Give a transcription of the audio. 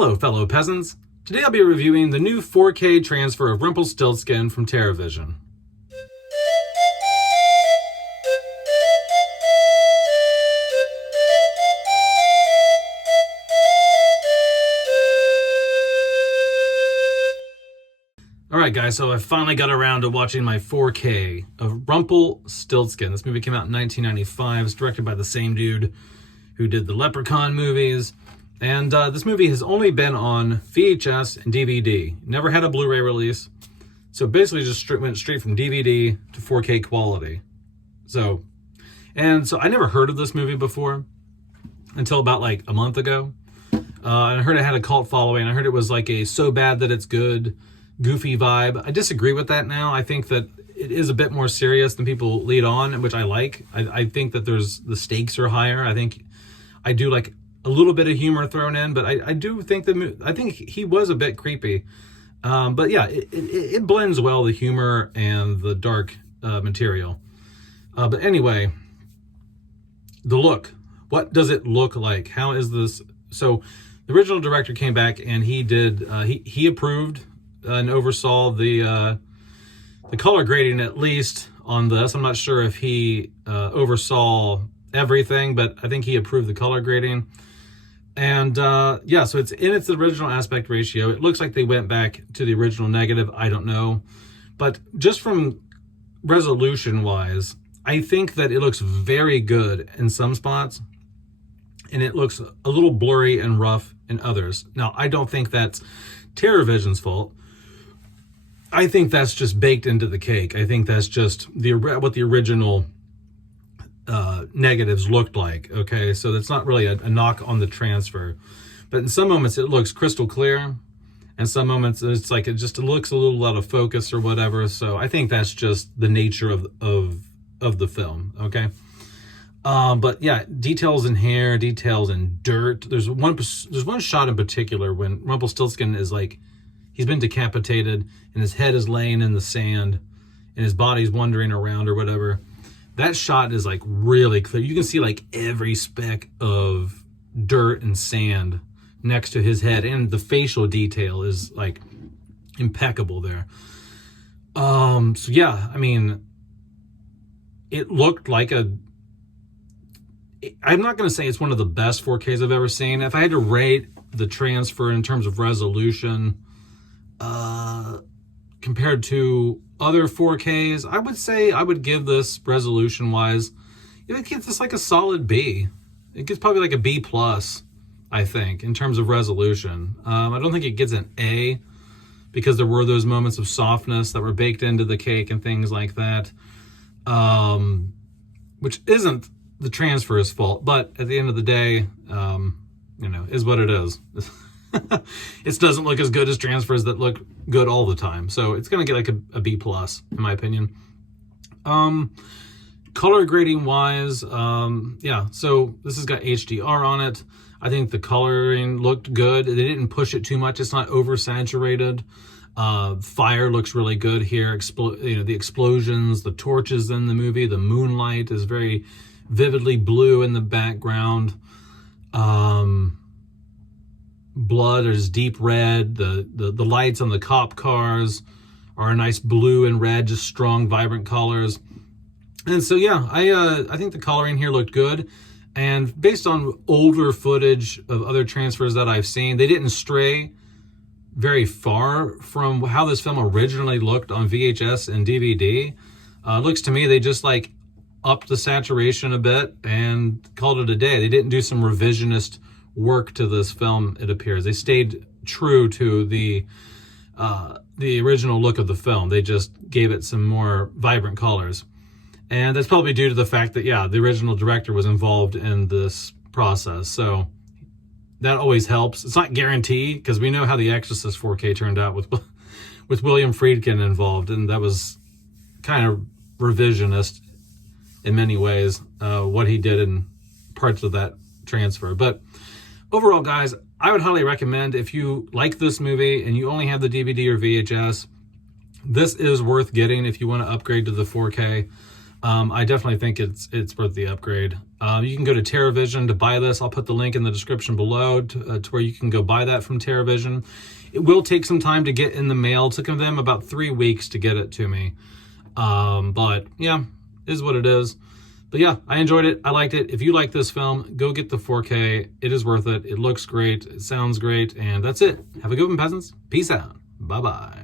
Hello, fellow peasants. Today I'll be reviewing the new 4K transfer of Rumpelstiltskin from TerraVision. Alright guys, so I finally got around to watching my 4K of Rumpelstiltskin. This movie came out in 1995. It's directed by the same dude who did the Leprechaun movies. And this movie has only been on VHS and DVD. Never had a Blu-ray release. So basically just went straight from DVD to 4K quality. So I never heard of this movie before until about like a month ago. I heard it had a cult following. I heard it was like a so bad that it's good, goofy vibe. I disagree with that now. I think that it is a bit more serious than people lead on, which I like. I think that the stakes are higher. I do like a little bit of humor thrown in, but I do think I think he was a bit creepy. But yeah, it blends well, the humor and the dark material. But anyway, the look. What does it look like? How is this? So the original director came back and he did, he approved and oversaw the color grading, at least on this. I'm not sure if he oversaw everything, but I think he approved the color grading. And yeah, so it's in its original aspect ratio. It looks like they went back to the original negative. I don't know. But just from resolution-wise, I think that it looks very good in some spots. And it looks a little blurry and rough in others. Now, I don't think that's TerraVision's fault. I think that's just baked into the cake. I think that's just what the original negatives looked like. Okay, so that's not really a knock on the transfer, but in some moments it looks crystal clear, and some moments it's like it looks a little out of focus or whatever. So I think that's just the nature of the film. Okay, but yeah, details in hair, details in dirt. There's one shot in particular when Rumpelstiltskin is like, he's been decapitated and his head is laying in the sand and his body's wandering around or whatever. That shot is like really clear. You can see like every speck of dirt and sand next to his head, and the facial detail is like impeccable there. So yeah, I mean, it looked like I'm not going to say it's one of the best 4Ks I've ever seen. If I had to rate the transfer in terms of resolution, compared to other 4Ks, I would say I would give this resolution-wise, it gets this like a solid B. It gets probably like a B+, I think, in terms of resolution. I don't think it gets an A, because there were those moments of softness that were baked into the cake and things like that, which isn't the transfer's fault, but at the end of the day, you know, is what it is. It doesn't look as good as transfers that look good all the time. So it's going to get like a B+, in my opinion. Color grading wise, yeah, so this has got HDR on it. I think the coloring looked good. They didn't push it too much. It's not oversaturated. Fire looks really good here. The explosions, the torches in the movie, the moonlight is very vividly blue in the background. Blood is deep red. The lights on the cop cars are a nice blue and red, just strong, vibrant colors. And so yeah, I think the coloring here looked good. And based on older footage of other transfers that I've seen, they didn't stray very far from how this film originally looked on VHS and DVD. Looks to me they just like upped the saturation a bit and called it a day. They didn't do some revisionist work to this film, it appears. They stayed true to the original look of the film. They just gave it some more vibrant colors. And that's probably due to the fact that, yeah, the original director was involved in this process. So that always helps. It's not guaranteed, because we know how The Exorcist 4K turned out with William Friedkin involved, and that was kind of revisionist in many ways, what he did in parts of that transfer. But overall, guys, I would highly recommend, if you like this movie and you only have the DVD or VHS, this is worth getting if you want to upgrade to the 4K. I definitely think it's worth the upgrade. You can go to TerraVision to buy this. I'll put the link in the description below to where you can go buy that from TerraVision. It will take some time to get in the mail. It took them about 3 weeks to get it to me. But yeah, is what it is. But yeah, I enjoyed it. I liked it. If you like this film, go get the 4K. It is worth it. It looks great. It sounds great. And that's it. Have a good one, peasants. Peace out. Bye-bye.